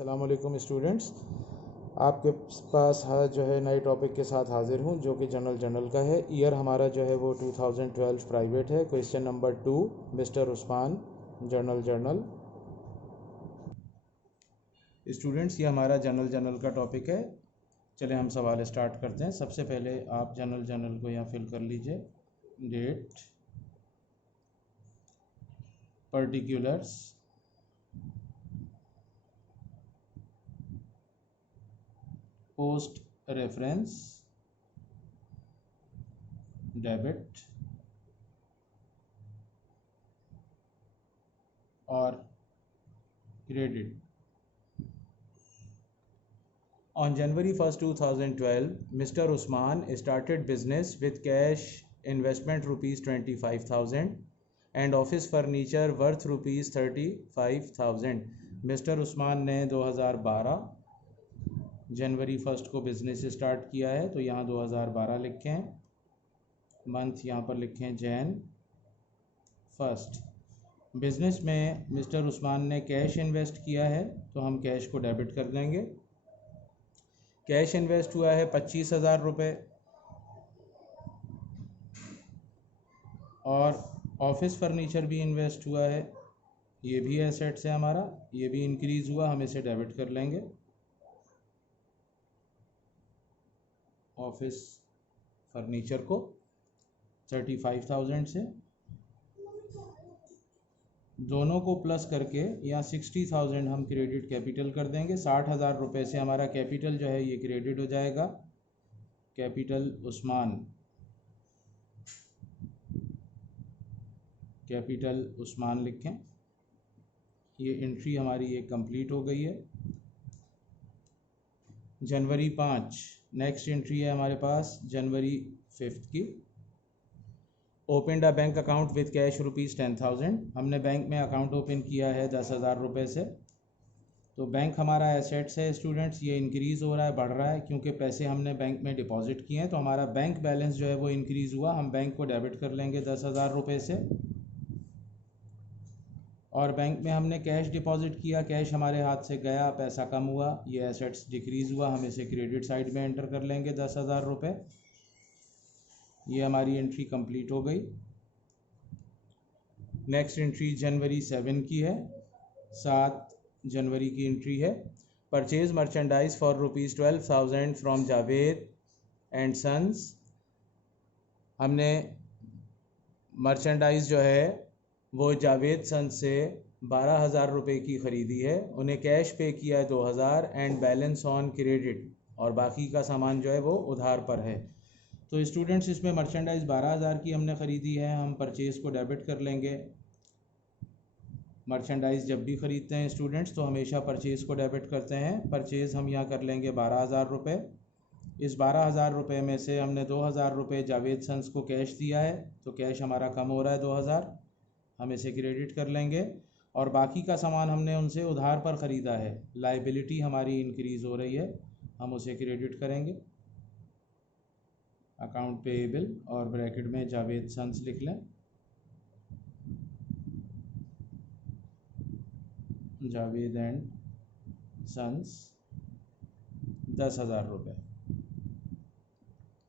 अस्सलाम वालेकुम स्टूडेंट्स, आपके पास जो है नए टॉपिक के साथ हाजिर हूँ जो कि जनरल का है। ईयर हमारा जो है वो 2012 प्राइवेट है। Question number 2, mister Usman, journal. Students, ये हमारा जनरल का टॉपिक है। चले हम सवाल स्टार्ट करते हैं। सबसे पहले आप जनरल को यहाँ फिल कर लीजिए। Date, particulars, post reference, debit और credit. On January 1st, 2012, Mr. Usman started business with cash investment rupees 25,000 and office furniture worth rupees 35,000। Mister Usman ने 2012 जनवरी 1 को बिज़नेस स्टार्ट किया है, तो यहाँ 2012 लिखे हैं, मंथ यहाँ पर लिखे हैं जैन 1। बिज़नेस में मिस्टर उस्मान ने कैश इन्वेस्ट किया है, तो हम कैश को डेबिट कर देंगे। कैश इन्वेस्ट हुआ है 25,000 रुपये और ऑफिस फर्नीचर भी इन्वेस्ट हुआ है, ये भी एसेट्स है हमारा, ये भी इंक्रीज़ हुआ, हम इसे डेबिट कर लेंगे। ऑफिस फर्नीचर को 35,000 से दोनों को प्लस करके यहाँ 60,000 हम क्रेडिट कैपिटल कर देंगे। 60,000 रुपये से हमारा कैपिटल जो है ये क्रेडिट हो जाएगा। कैपिटल उस्मान, कैपिटल उस्मान लिखें। ये एंट्री हमारी ये कंप्लीट हो गई है। जनवरी 5 नेक्स्ट एंट्री है हमारे पास, जनवरी 5 की। Open a bank account with cash rupees 10,000। हमने बैंक में अकाउंट ओपन किया है 10,000 रुपये से। तो बैंक हमारा एसेट्स है स्टूडेंट्स, ये इंक्रीज़ हो रहा है, बढ़ रहा है, क्योंकि पैसे हमने बैंक में डिपॉजिट किए हैं, तो हमारा बैंक बैलेंस जो है वो इंक्रीज़ हुआ। हम बैंक को डेबिट कर लेंगे 10,000 रुपये से। और बैंक में हमने कैश डिपॉजिट किया, कैश हमारे हाथ से गया, पैसा कम हुआ, ये एसेट्स डिक्रीज़ हुआ, हम इसे क्रेडिट साइड में एंटर कर लेंगे 10,000 रुपये। ये हमारी एंट्री कंप्लीट हो गई। नेक्स्ट एंट्री जनवरी 7 की है, 7 जनवरी की एंट्री है। Purchase merchandise for rupees 12,000 from Javed and sons. हमने मर्चेंडाइज जो है वो जावेद सन्स से 12,000 रुपये की ख़रीदी है, उन्हें कैश पे किया है 2,000 एंड बैलेंस ऑन क्रेडिट, और बाकी का सामान जो है वो उधार पर है। तो स्टूडेंट्स, इसमें मर्चेंडाइज 12,000 की हमने ख़रीदी है, हम परचेज़ को डेबिट कर लेंगे। मर्चेंडाइज़ जब भी ख़रीदते हैं स्टूडेंट्स तो हमेशा परचेज़ को डेबिट करते हैं। परचेज़ हम यहाँ कर लेंगे 12,000 रुपये। इस 12,000 रुपये में से हमने 2,000 रुपये जावेद सन्स को कैश दिया है, तो कैश हमारा कम हो रहा है 2,000, हम इसे क्रेडिट कर लेंगे। और बाकी का सामान हमने उनसे उधार पर ख़रीदा है, लाइबिलिटी हमारी इंक्रीज़ हो रही है, हम उसे क्रेडिट करेंगे। अकाउंट पेएबल और ब्रैकेट में जावेद सन्स लिख लें, जावेद एंड सन्स 10,000 रुपये।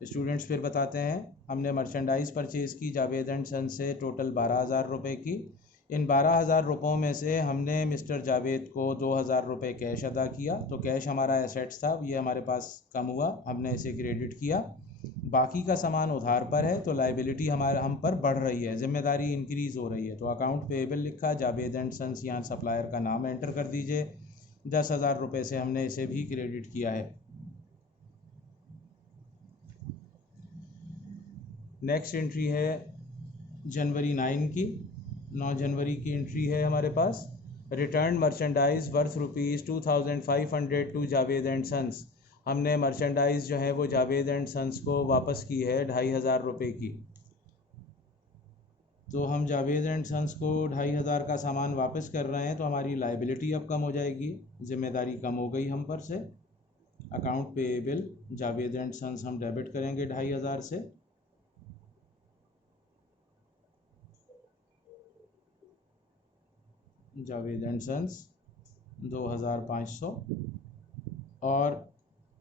स्टूडेंट्स फिर बताते हैं, हमने मर्चेंडाइज़ परचेज़ की जावेद एंड सन्स से टोटल 12,000 रुपये की। इन 12,000 रुपयों में से हमने मिस्टर जावेद को 2,000 रुपये कैश अदा किया, तो कैश हमारा एसेट्स था, ये हमारे पास कम हुआ, हमने इसे क्रेडिट किया। बाकी का सामान उधार पर है, तो लाइबिलिटी हमारे हम पर बढ़ रही है, जिम्मेदारी इंक्रीज़ हो रही है, तो अकाउंट पेएबल लिखा, जावेद एंड सन्स, यहाँ सप्लायर का नाम एंटर कर दीजिए। 10,000 रुपये से हमने इसे भी क्रेडिट किया है। नेक्स्ट एंट्री है जनवरी 9 की, 9 जनवरी की एंट्री है हमारे पास। Return merchandise worth rupees 2,500 to Javed and sons. हमने मर्चेंडाइज़ जो है वो जावेद एंड सन्स को वापस की है 2,500 रुपये की। तो हम जावेद एंड सन्स को 2,500 का सामान वापस कर रहे हैं, तो हमारी लाइबिलिटी अब कम हो जाएगी, ज़िम्मेदारी कम हो गई हम पर से। Account payable Javed and sons हम डेबिट करेंगे 2,500 से। Javed and sons 2500। और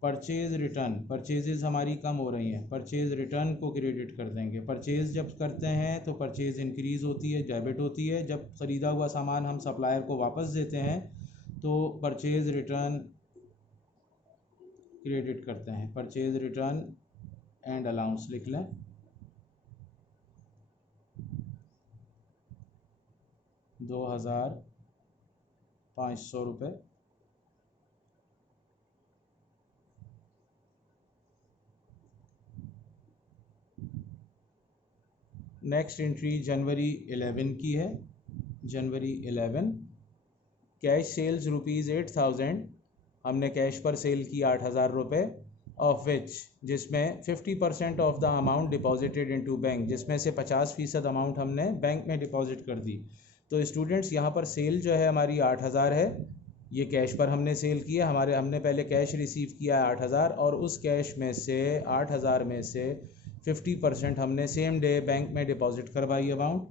परचेज़ रिटर्न, परचेजेस हमारी कम हो रही हैं, परचेज़ रिटर्न को क्रेडिट कर देंगे। परचेज़ जब करते हैं तो परचेज़ इंक्रीज़ होती है, डेबिट होती है। जब ख़रीदा हुआ सामान हम सप्लायर को वापस देते हैं तो परचेज़ रिटर्न क्रेडिट करते हैं। परचेज़ रिटर्न एंड अलाउंस लिख लें। ₹2500। नेक्स्ट एंट्री जनवरी 11 की है। जनवरी 11, कैश सेल्स ₹8000, हमने कैश पर सेल की ₹8000, ऑफ विच, जिसमें 50% of the amount deposited into bank, जिसमें से 50% अमाउंट हमने बैंक में डिपॉजिट कर दी। तो स्टूडेंट्स यहाँ पर सेल जो है हमारी 8000 है, ये कैश पर हमने सेल किया, हमने पहले कैश रिसीव किया है 8000, और उस कैश में से 8000 में से 50% हमने सेम डे बैंक में डिपॉजिट करवाई अमाउंट।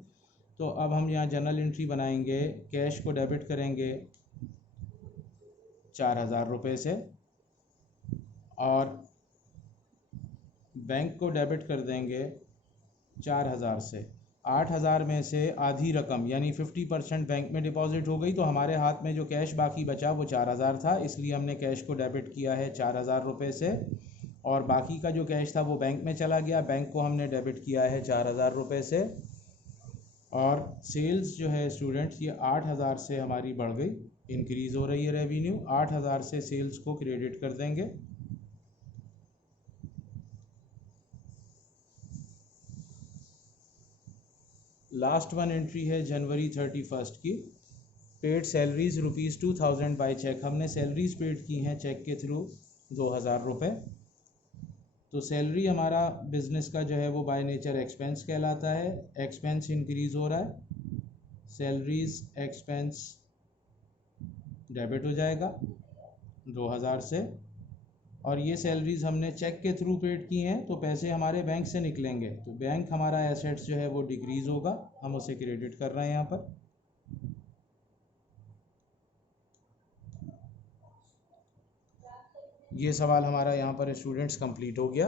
तो अब हम यहाँ जनरल एंट्री बनाएंगे, कैश को डेबिट करेंगे ₹4000 से, और बैंक को डेबिट कर देंगे 4000 से। 8000 में से आधी रकम यानी 50% बैंक में डिपॉजिट हो गई, तो हमारे हाथ में जो कैश बाकी बचा वो 4000 था, इसलिए हमने कैश को डेबिट किया है ₹4000 से, और बाकी का जो कैश था वो बैंक में चला गया, बैंक को हमने डेबिट किया है ₹4000 से। और सेल्स जो है स्टूडेंट्स ये 8000 से हमारी बढ़ गई, इंक्रीज़ हो रही है रेवेन्यू, 8000 से सेल्स को क्रेडिट कर देंगे। लास्ट वन एंट्री है जनवरी 31 की। पेड सैलरीज ₹2000 बाय चेक, हमने सैलरीज पेड की हैं चेक के थ्रू ₹2000। तो सैलरी हमारा बिजनेस का जो है वो बाय नेचर एक्सपेंस कहलाता है, एक्सपेंस इंक्रीज़ हो रहा है, सैलरीज एक्सपेंस डेबिट हो जाएगा 2000 से, और ये सैलरीज हमने चेक के थ्रू पेड की हैं तो पैसे हमारे बैंक से निकलेंगे, तो बैंक हमारा एसेट्स जो है वो डिक्रीज़ होगा, हम उसे क्रेडिट कर रहे हैं यहाँ पर। ये सवाल हमारा यहाँ पर स्टूडेंट्स कंप्लीट हो गया।